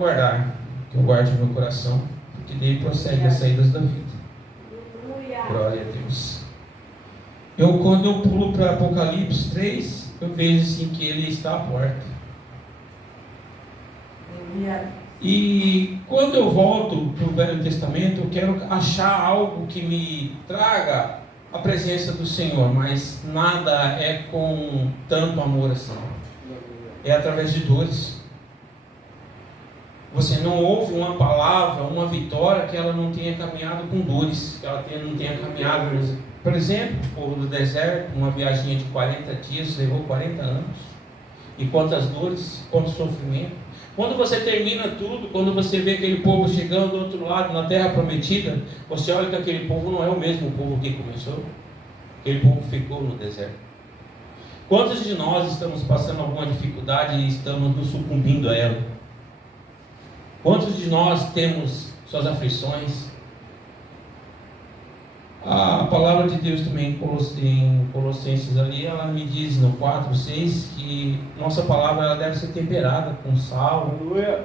guardar, que eu guarde no meu coração, porque dele procede as saídas da vida. Glória a Deus. Quando eu pulo para Apocalipse 3, eu vejo assim que ele está à porta. E quando eu volto para o Velho Testamento, eu quero achar algo que me traga a presença do Senhor, mas nada é com tanto amor assim. É através de dores. Você não ouve uma palavra, uma vitória que ela não tenha caminhado com dores, que ela não tenha caminhado. Por exemplo, o povo do deserto, uma viagem de 40 dias, levou 40 anos. E quantas dores, quanto sofrimento. Quando você termina tudo, quando você vê aquele povo chegando do outro lado, na terra prometida, você olha que aquele povo não é o mesmo povo que começou. Aquele povo ficou no deserto. Quantos de nós estamos passando alguma dificuldade e estamos nos sucumbindo a ela? Quantos de nós temos suas aflições? A palavra de Deus também em Colossenses ali, ela me diz no 4:6 que nossa palavra ela deve ser temperada com sal,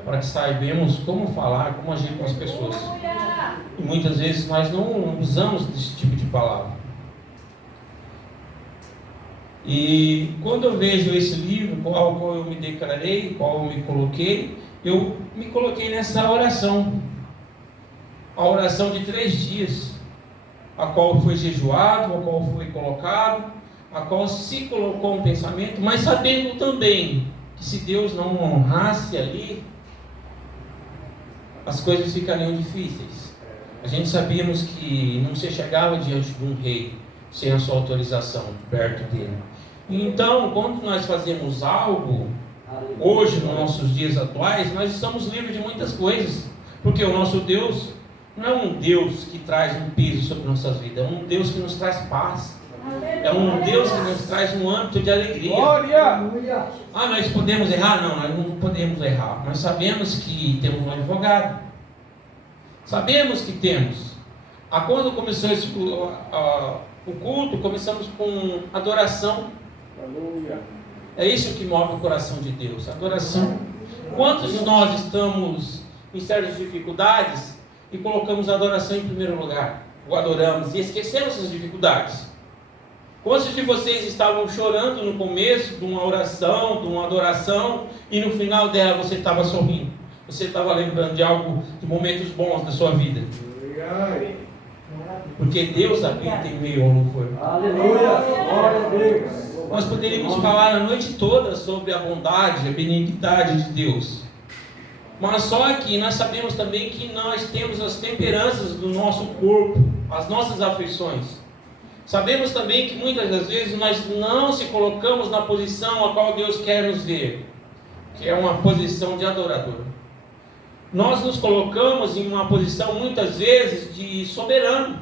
para que saibamos como falar, como agir com as pessoas. E muitas vezes nós não usamos desse tipo de palavra. E quando eu vejo esse livro, qual eu me declarei, qual eu me coloquei, eu me coloquei nessa oração. A oração de 3 dias. A qual foi jejuado, a qual foi colocado, a qual se colocou um pensamento, mas sabendo também que se Deus não honrasse ali, as coisas ficariam difíceis. A gente sabíamos que não se chegava diante de um rei sem a sua autorização perto dele. Então, quando nós fazemos algo, hoje, nos nossos dias atuais, nós estamos livres de muitas coisas, porque o nosso Deus não é um Deus que traz um peso sobre nossas vidas, é um Deus que nos traz paz. É um Deus que nos traz um âmbito de alegria. Glória! Nós podemos errar? Não, nós não podemos errar. Nós sabemos que temos um advogado. Sabemos que temos. Quando começou o culto, começamos com adoração. Aleluia. É isso que move o coração de Deus, adoração. Quantos de nós estamos em certas dificuldades e colocamos a adoração em primeiro lugar? O adoramos e esquecemos as dificuldades. Quantos de vocês estavam chorando no começo de uma oração, de uma adoração, e no final dela você estava sorrindo? Você estava lembrando de algo, de momentos bons da sua vida. Porque Deus habita em meio ao louvor. Aleluia! Glória a Deus! Nós poderíamos falar a noite toda sobre a bondade, a benignidade de Deus. Mas só que nós sabemos também que nós temos as temperanças do nosso corpo, as nossas aflições. Sabemos também que muitas das vezes nós não se colocamos na posição a qual Deus quer nos ver, que é uma posição de adorador. Nós nos colocamos em uma posição muitas vezes de soberano,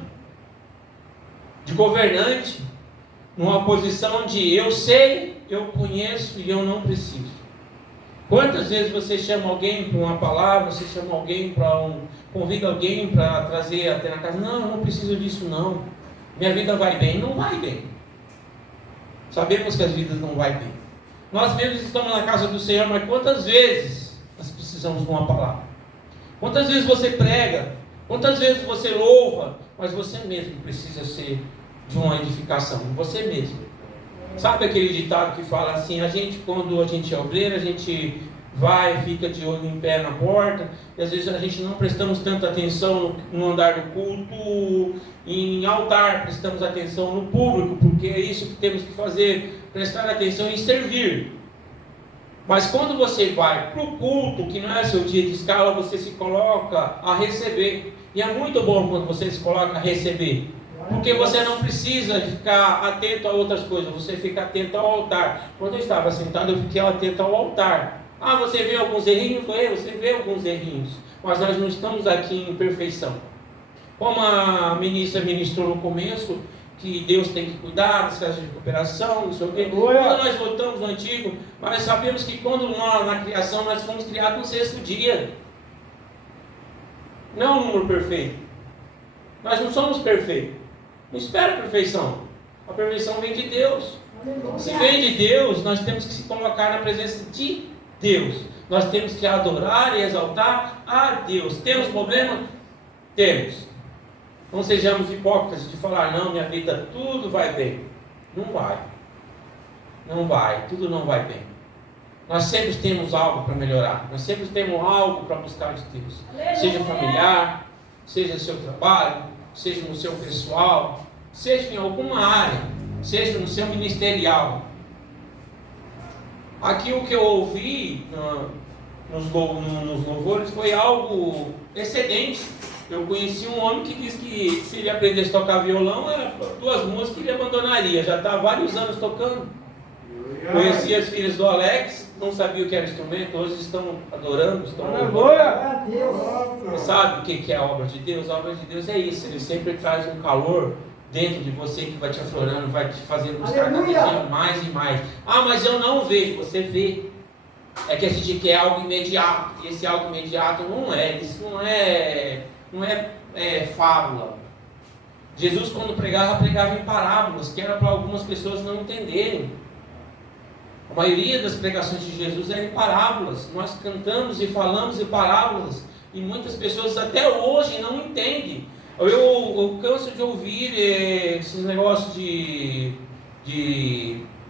de governante, numa posição de eu sei, eu conheço e eu não preciso. Quantas vezes você chama alguém para uma palavra, você chama alguém para convida alguém para trazer até na casa? Não, eu não preciso disso não. Minha vida vai bem. Não vai bem. Sabemos que as vidas não vai bem. Nós mesmos estamos na casa do Senhor, mas quantas vezes nós precisamos de uma palavra? Quantas vezes você prega? Quantas vezes você louva? Mas você mesmo precisa ser de uma edificação. Você mesmo. Sabe aquele ditado que fala assim, quando a gente é obreiro, a gente vai, fica de olho em pé na porta, e às vezes a gente não prestamos tanta atenção no andar do culto, em altar, prestamos atenção no público, porque é isso que temos que fazer, prestar atenção em servir. Mas quando você vai para o culto, que não é seu dia de escala, você se coloca a receber, e é muito bom quando você se coloca a receber, porque você não precisa ficar atento a outras coisas, você fica atento ao altar. Quando eu estava sentado, eu fiquei atento ao altar. Você vê alguns errinhos? Você vê alguns errinhos, mas nós não estamos aqui em perfeição. Como a ministra ministrou no começo, que Deus tem que cuidar das casas de recuperação, não sei o quê. Quando nós voltamos no Antigo, nós sabemos que quando na criação nós fomos criados no 6º dia. Não é um número perfeito. Nós não somos perfeitos. Não espera a perfeição. A perfeição vem de Deus. Se vem de Deus, nós temos que se colocar na presença de Deus. Nós temos que adorar e exaltar a Deus. Temos problema? Temos. Não sejamos hipócritas de falar, não, minha vida tudo vai bem. Não vai. Não vai, tudo não vai bem. Nós sempre temos algo para melhorar. Nós sempre temos algo para buscar de Deus. Seja familiar, seja no seu trabalho, seja no seu pessoal, seja em alguma área, seja no seu ministerial. Aqui o que eu ouvi nos louvores foi algo excedente. Eu conheci um homem que disse que se ele aprendesse a tocar violão, era 2 músicas ele abandonaria. Já está há vários anos tocando. Conheci as filhas do Alex, não sabia o que era instrumento, hoje estão adorando, estão louvando. Você sabe o que é a obra de Deus? A obra de Deus é isso, Ele sempre traz um calor dentro de você que vai te aflorando, vai te fazendo buscar cada dia mais e mais. Ah, mas eu não vejo, você vê. É que a gente quer algo imediato, e esse algo imediato não é, isso não é fábula. Jesus, quando pregava em parábolas, que era para algumas pessoas não entenderem. A maioria das pregações de Jesus eram em parábolas. Nós cantamos e falamos em parábolas, e muitas pessoas até hoje não entendem. Eu canso de ouvir esses negócios de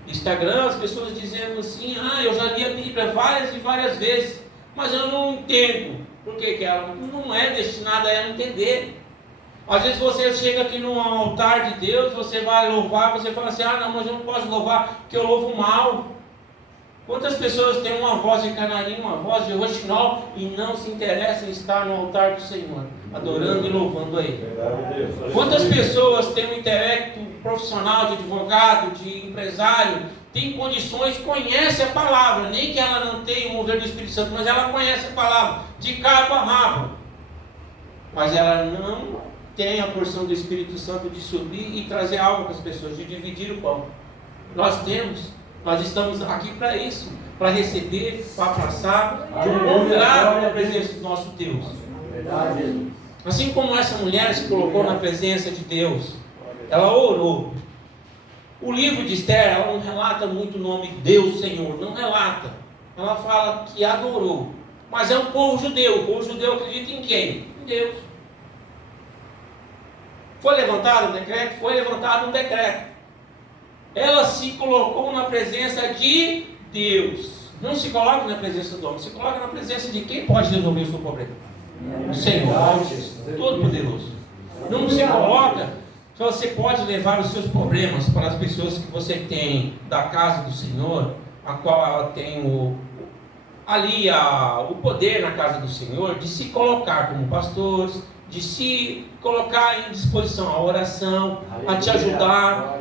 Instagram, as pessoas dizendo assim, eu já li a Bíblia várias e várias vezes, mas eu não entendo. Por que ela não é destinada a ela entender? Às vezes você chega aqui no altar de Deus, você vai louvar, você fala assim, não, mas eu não posso louvar porque eu louvo mal. Quantas pessoas têm uma voz de canarinho, uma voz de roxinol e não se interessam em estar no altar do Senhor, adorando e louvando a Ele? Quantas pessoas têm um intelecto profissional de advogado, de empresário, tem condições, conhece a palavra, nem que ela não tenha o mover do Espírito Santo, mas ela conhece a palavra, de cabo a rabo, mas ela não tem a porção do Espírito Santo de subir e trazer algo para as pessoas, de dividir o pão. Nós estamos aqui para isso, para receber, para passar de um bom grado na presença do nosso Deus. Assim como essa mulher se colocou na presença de Deus, ela orou. O livro de Esther, ela não relata muito o nome Deus Senhor, não relata. Ela fala que adorou. Mas é um povo judeu. O povo judeu acredita em quem? Em Deus. Foi levantado um decreto? Foi levantado um decreto. Ela se colocou na presença de Deus. Não se coloca na presença do homem, se coloca na presença de quem pode resolver o seu problema. O Senhor, Todo-Poderoso. Não se coloca, você pode levar os seus problemas para as pessoas que você tem da casa do Senhor, a qual ela tem o poder na casa do Senhor, de se colocar como pastores, de se colocar em disposição à oração, a te ajudar,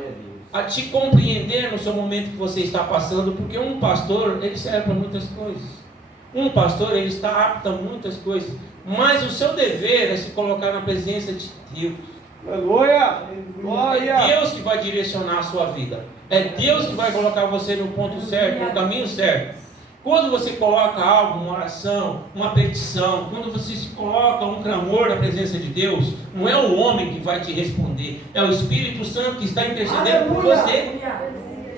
a te compreender no seu momento que você está passando, porque um pastor, ele serve para muitas coisas. Um pastor, ele está apto a muitas coisas, mas o seu dever é se colocar na presença de Deus. Aleluia! É Deus que vai direcionar a sua vida. É Deus que vai colocar você no ponto certo, no caminho certo. Quando você coloca algo, uma oração, uma petição, quando você se coloca um clamor na presença de Deus, não é o homem que vai te responder, é o Espírito Santo que está intercedendo por você.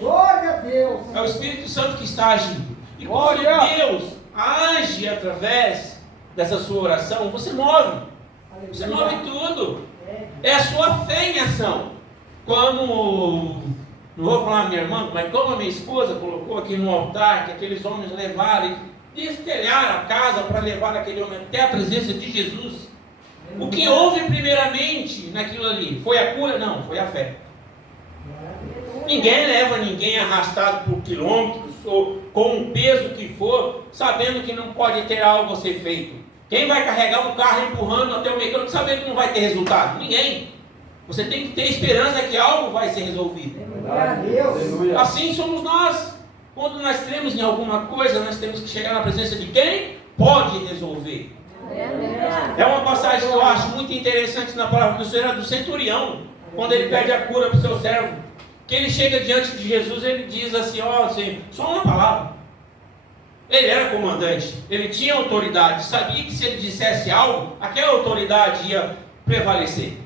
Glória a Deus! É o Espírito Santo que está agindo. E quando Deus age através dessa sua oração, você move. Você move tudo. É a sua fé em ação. Como, não vou falar minha irmã, mas como a minha esposa colocou aqui no altar, que aqueles homens levaram e destelharam a casa para levar aquele homem até a presença de Jesus. O que houve primeiramente naquilo ali? Foi a cura? Não, foi a fé. Ninguém leva ninguém arrastado por quilômetros ou com o peso que for, sabendo que não pode ter algo a ser feito. Quem vai carregar um carro empurrando até o mecânico sabendo que não vai ter resultado? Ninguém. Você tem que ter esperança que algo vai ser resolvido. Assim somos nós. Quando nós cremos em alguma coisa, nós temos que chegar na presença de quem pode resolver. É uma passagem que eu acho muito interessante na palavra do Senhor, do centurião, quando ele pede a cura para o seu servo. Que ele chega diante de Jesus, ele diz assim, assim, só uma palavra. Ele era comandante, ele tinha autoridade, sabia que se ele dissesse algo, aquela autoridade ia prevalecer.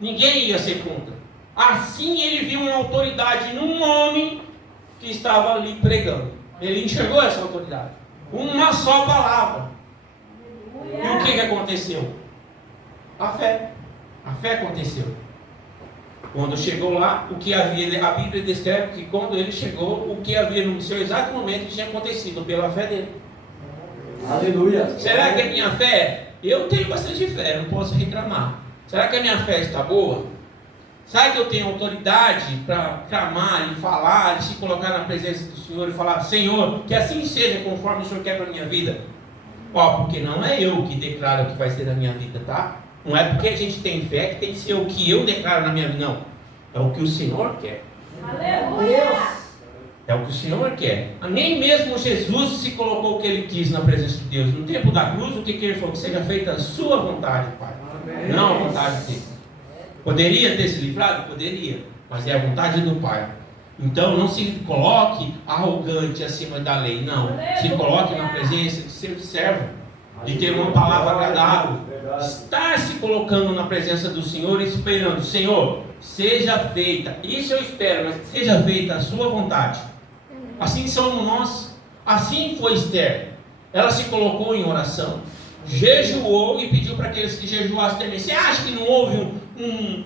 Ninguém ia ser contra. Assim ele viu uma autoridade num homem que estava ali pregando. Ele enxergou essa autoridade. Uma só palavra. E o que aconteceu? A fé aconteceu. Quando chegou lá, o que havia, a Bíblia descreve que quando ele chegou, o que havia no seu exato momento tinha acontecido pela fé dele. Aleluia. Será que a minha fé, eu tenho bastante fé, não posso reclamar. Será que a minha fé está boa? Será que eu tenho autoridade para clamar e falar e se colocar na presença do Senhor e falar: Senhor, que assim seja conforme o Senhor quer para a minha vida? Porque não é eu que declaro o que vai ser na minha vida, tá? Não é porque a gente tem fé que tem que ser o que eu declaro na minha vida, não. É o que o Senhor quer. Aleluia. É o que o Senhor quer. Nem mesmo Jesus se colocou o que ele quis na presença de Deus. No tempo da cruz, o que ele falou? Que seja feita a sua vontade, Pai. Amém. Não a vontade dele. Poderia ter se livrado? Poderia. Mas é a vontade do Pai. Então não se coloque arrogante acima da lei. Não. Se coloque na presença de ser servo. De ter uma palavra agradável. Estar se colocando na presença do Senhor e esperando: Senhor, seja feita. Isso eu espero, mas seja feita a sua vontade. Assim somos nós. Assim foi Esther. Ela se colocou em oração, jejuou e pediu para aqueles que jejuassem também. Você acha que não houve um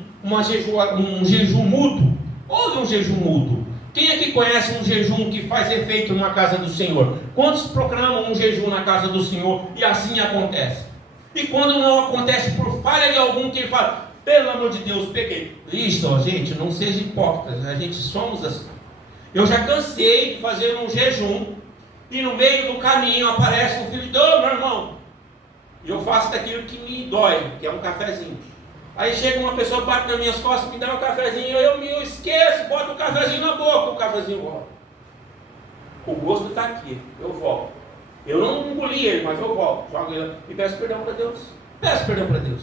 jejum mútuo? Houve um jejum mútuo. Quem aqui conhece um jejum que faz efeito na casa do Senhor? Quantos proclamam um jejum na casa do Senhor e assim acontece? E quando não acontece por falha de algum, que fala: pelo amor de Deus, peguei. Isso, gente, não seja hipócrita, a gente somos assim. Eu já cansei de fazer um jejum e no meio do caminho aparece um filho de: ô meu irmão, e eu faço daquilo que me dói, que é um cafezinho. Aí chega uma pessoa, bate nas minhas costas, me dá um cafezinho, eu esqueço, boto o cafezinho na boca, o cafezinho volta. O gosto está aqui, eu volto. Eu não engoli ele, mas eu volto, jogo ele e peço perdão para Deus. Peço perdão para Deus.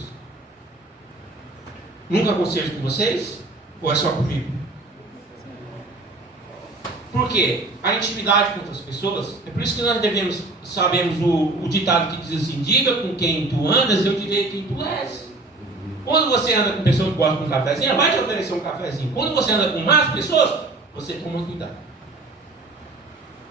Nunca aconteceu com vocês? Ou é só comigo? Por quê? A intimidade com outras pessoas, é por isso que nós sabemos o ditado que diz assim: diga com quem tu andas, eu direi quem tu és. Quando você anda com pessoas que gostam de um cafezinho, ela vai te oferecer um cafezinho. Quando você anda com mais pessoas, você toma cuidado.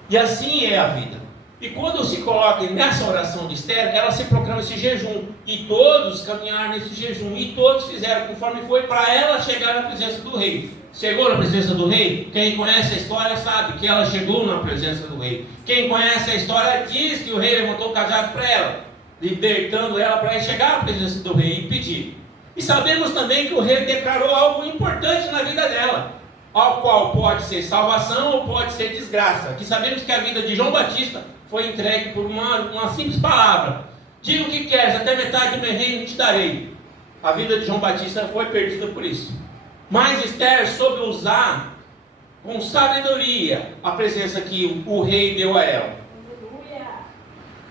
E assim é a vida. E quando se coloca nessa oração de Esther, ela se proclama esse jejum. E todos caminharam nesse jejum. E todos fizeram conforme foi para ela chegar na presença do rei. Chegou na presença do rei? Quem conhece a história sabe que ela chegou na presença do rei. Quem conhece a história diz que o rei levantou o cajado para ela, libertando ela para chegar à presença do rei e pedir. E sabemos também que o rei declarou algo importante na vida dela, ao qual pode ser salvação ou pode ser desgraça. Que sabemos que a vida de João Batista foi entregue por uma simples palavra: diga o que queres, até metade do meu reino te darei. A vida de João Batista foi perdida por isso. Mas Esther soube usar com sabedoria a presença que o rei deu a ela.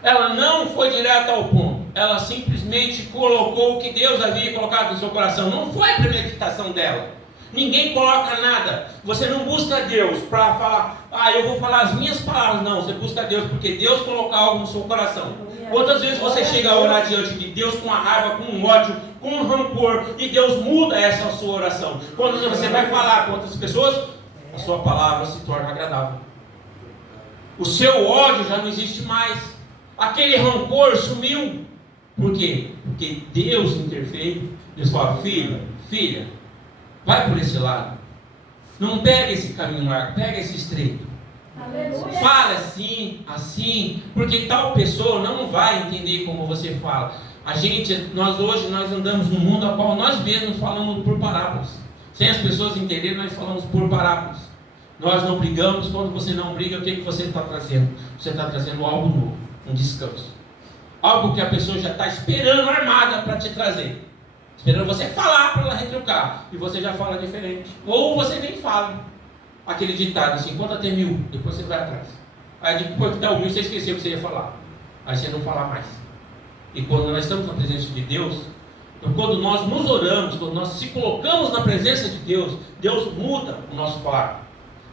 Ela não foi direto ao ponto. Ela simplesmente colocou o que Deus havia colocado no seu coração. Não foi premeditação dela. Ninguém coloca nada. Você não busca Deus para falar: eu vou falar as minhas palavras. Não, você busca Deus porque Deus colocou algo no seu coração. Quantas vezes você chega a orar diante de Deus com a raiva, com um ódio, com um rancor, e Deus muda essa sua oração? Quando você vai falar com outras pessoas, a sua palavra se torna agradável. O seu ódio já não existe mais. Aquele rancor sumiu. Por quê? Porque Deus interveio. Deus fala: filha, vai por esse lado. Não pega esse caminho largo, pega esse estreito. Aleluia. Fala assim, porque tal pessoa não vai entender como você fala. Nós hoje andamos num mundo ao qual nós mesmos falamos por parábolas. Sem as pessoas entenderem, nós falamos por parábolas. Nós não brigamos. Quando você não briga, o que você está trazendo? Você está trazendo algo novo, um descanso. Algo que a pessoa já está esperando armada para te trazer. Esperando você falar para ela retrucar. E você já fala diferente. Ou você nem fala. Aquele ditado assim: conta até 1000, depois você vai atrás. Aí depois que dá 1000, você esqueceu o que você ia falar. Aí você não fala mais. E quando nós estamos na presença de Deus, então quando nós nos oramos, quando nós se colocamos na presença de Deus, Deus muda o nosso falar.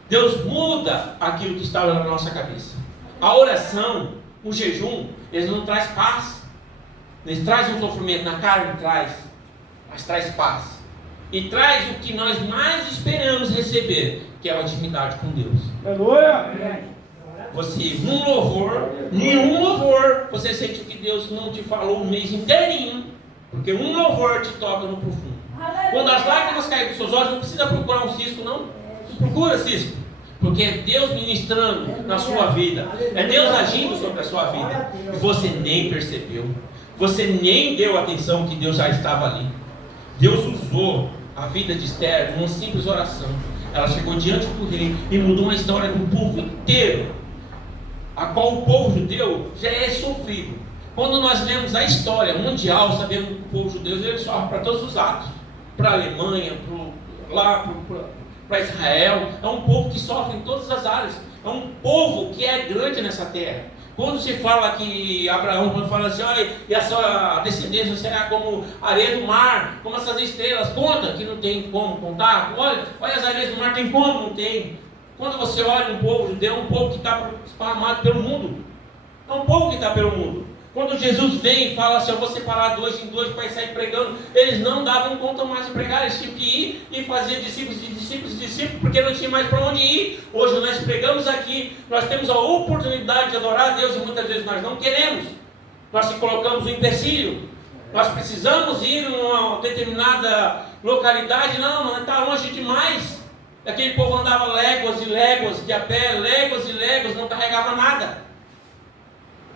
Deus muda aquilo que estava na nossa cabeça. A oração, o jejum, eles não traz paz. Eles trazem um sofrimento na carne, mas traz paz. E traz o que nós mais esperamos receber, que é a intimidade com Deus. Aleluia! Você, nenhum louvor, você sente que Deus não te falou um mês inteirinho, porque um louvor te toca no profundo. Quando as lágrimas caem dos seus olhos, não precisa procurar um cisco, não. Não procura cisco, porque é Deus ministrando na sua vida, é Deus agindo sobre a sua vida, e você nem percebeu, você nem deu atenção que Deus já estava ali. Deus usou a vida de Esther numa simples oração. Ela chegou diante do rei e mudou uma história do povo inteiro, a qual o povo judeu já é sofrido. Quando nós lemos a história mundial, sabemos que o povo judeu ele sofre para todos os lados, para a Alemanha, para Israel. É um povo que sofre em todas as áreas, é um povo que é grande nessa terra. Quando se fala que Abraão, quando fala assim, olha, e a sua descendência será como a areia do mar, como essas estrelas, conta que não tem como contar. Olha as areias do mar, tem como? Não tem. Quando você olha um povo judeu, é um povo que está esparramado pelo mundo. É um povo que está pelo mundo. Quando Jesus vem e fala assim, eu vou separar 2 em 2 para sair pregando, eles não davam conta mais de pregar, eles tinham que ir e fazer discípulos de discípulos de discípulos, porque não tinha mais para onde ir. Hoje nós pregamos aqui, nós temos a oportunidade de adorar a Deus e muitas vezes nós não queremos. Nós se colocamos um empecilho. Nós precisamos ir em uma determinada localidade, não está longe demais. Aquele povo andava léguas e léguas de a pé, léguas e léguas, não carregava nada.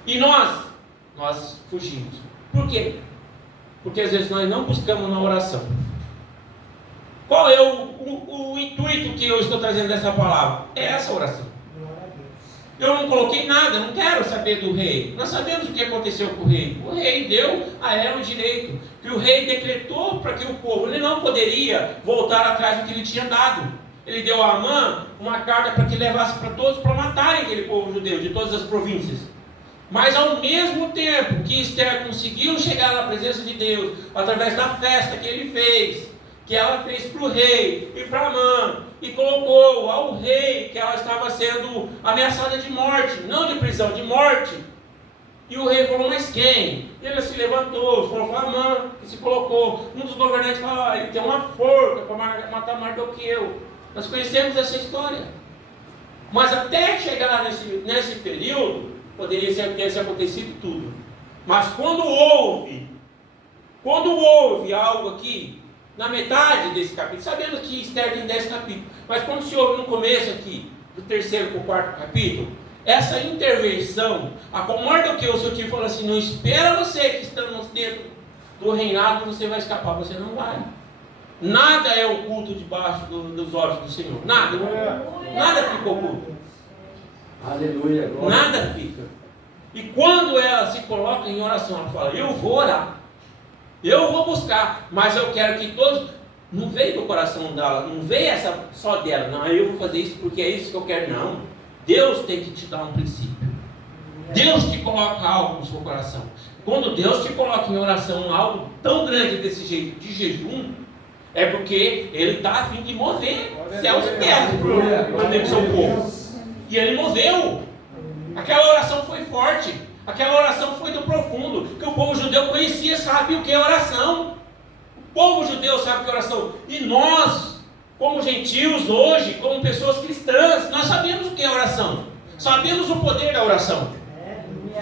E nós fugimos. Por quê? Porque às vezes nós não buscamos na oração. Qual é o intuito que eu estou trazendo dessa palavra? É essa oração. Eu não coloquei nada, eu não quero saber do rei. Nós sabemos o que aconteceu com o rei. O rei deu a ela o direito, que o rei decretou para que o povo, ele não poderia voltar atrás do que ele tinha dado. Ele deu a Amã uma carta para que levasse para todos, para matarem aquele povo judeu, de todas as províncias. Mas ao mesmo tempo que Esther conseguiu chegar na presença de Deus, através da festa que ele fez, que ela fez para o rei e para Amã, e colocou ao rei que ela estava sendo ameaçada de morte, não de prisão, de morte. E o rei falou, mas quem? E ele se levantou, falou para Amã, que se colocou. Um dos governantes falou, ele tem uma forca para matar mais do que eu. Nós conhecemos essa história. Mas até chegar nesse período, poderia ter acontecido tudo. Mas quando houve algo aqui, na metade desse capítulo, sabendo que Esther tem 10 capítulos, mas quando se ouve no começo aqui, do 3º para o 4º capítulo, essa intervenção, a qual Mardoqueu, o seu tio, falou assim, não espera você que estamos dentro do reinado, você vai escapar, você não vai. Nada é oculto debaixo dos olhos do Senhor, nada fica oculto. Aleluia, glória. Nada fica. E quando ela se coloca em oração, ela fala, eu vou orar, eu vou buscar, mas eu quero que todos, não veio do coração dela, não veio essa só dela, não, eu vou fazer isso porque é isso que eu quero, não. Deus tem que te dar um princípio. Deus te coloca algo no seu coração. Quando Deus te coloca em oração algo tão grande desse jeito, de jejum, é porque Ele está a fim de mover céus e terras para o seu povo. E Ele moveu. Aquela oração foi forte. Aquela oração foi do profundo. Que o povo judeu conhecia, sabe o que é oração. O povo judeu sabe o que é oração. E nós, como gentios hoje, como pessoas cristãs, nós sabemos o que é oração. Sabemos o poder da oração.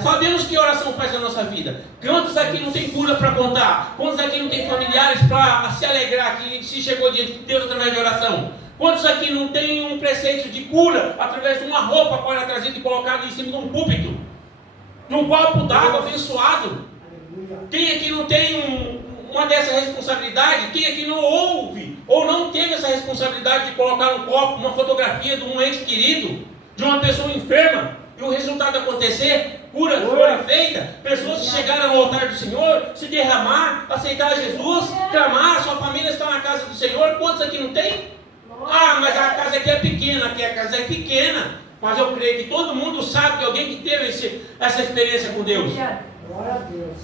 Sabemos que oração faz na nossa vida. Quantos aqui não tem cura para contar? Quantos aqui não tem familiares para se alegrar que se chegou diante de Deus através de oração? Quantos aqui não tem um preceito de cura através de uma roupa que era trazida e colocada em cima de um púlpito? De um copo d'água abençoado? Quem aqui não tem uma dessa responsabilidade? Quem aqui não ouve ou não teve essa responsabilidade de colocar um copo, uma fotografia de um ente querido, de uma pessoa enferma, e o resultado acontecer, cura foi feita, pessoas que chegaram ao altar do Senhor, se derramar, aceitar Jesus, clamar, sua família está na casa do Senhor. Quantos aqui não tem? Ah, mas a casa aqui é pequena, aqui a casa é pequena, mas eu creio que todo mundo sabe que alguém que teve essa experiência com Deus. Glória a Deus.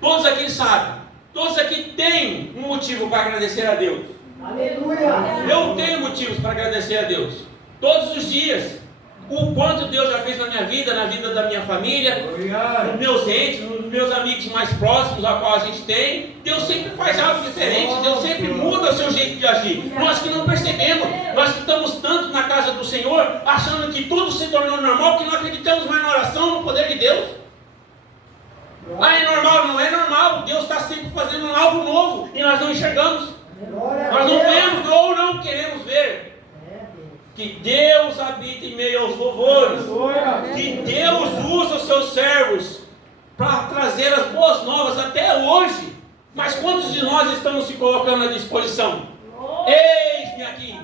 Todos aqui sabem, todos aqui têm um motivo para agradecer a Deus. Aleluia. Eu tenho motivos para agradecer a Deus, todos os dias. O quanto Deus já fez na minha vida, na vida da minha família, nos meus entes, nos dos meus amigos mais próximos, a qual a gente tem, Deus sempre faz algo diferente, Deus sempre muda o seu jeito de agir. Nós que não percebemos, nós que estamos tanto na casa do Senhor, achando que tudo se tornou normal, que não acreditamos mais na oração, no poder de Deus. Ah, é normal? Não é normal. Deus está sempre fazendo algo novo e nós não enxergamos. Nós não vemos ou não queremos ver. Que Deus habita em meio aos louvores. Que Deus usa os seus servos para trazer as boas novas até hoje. Mas quantos de nós estamos se colocando à disposição? Eis-me aqui.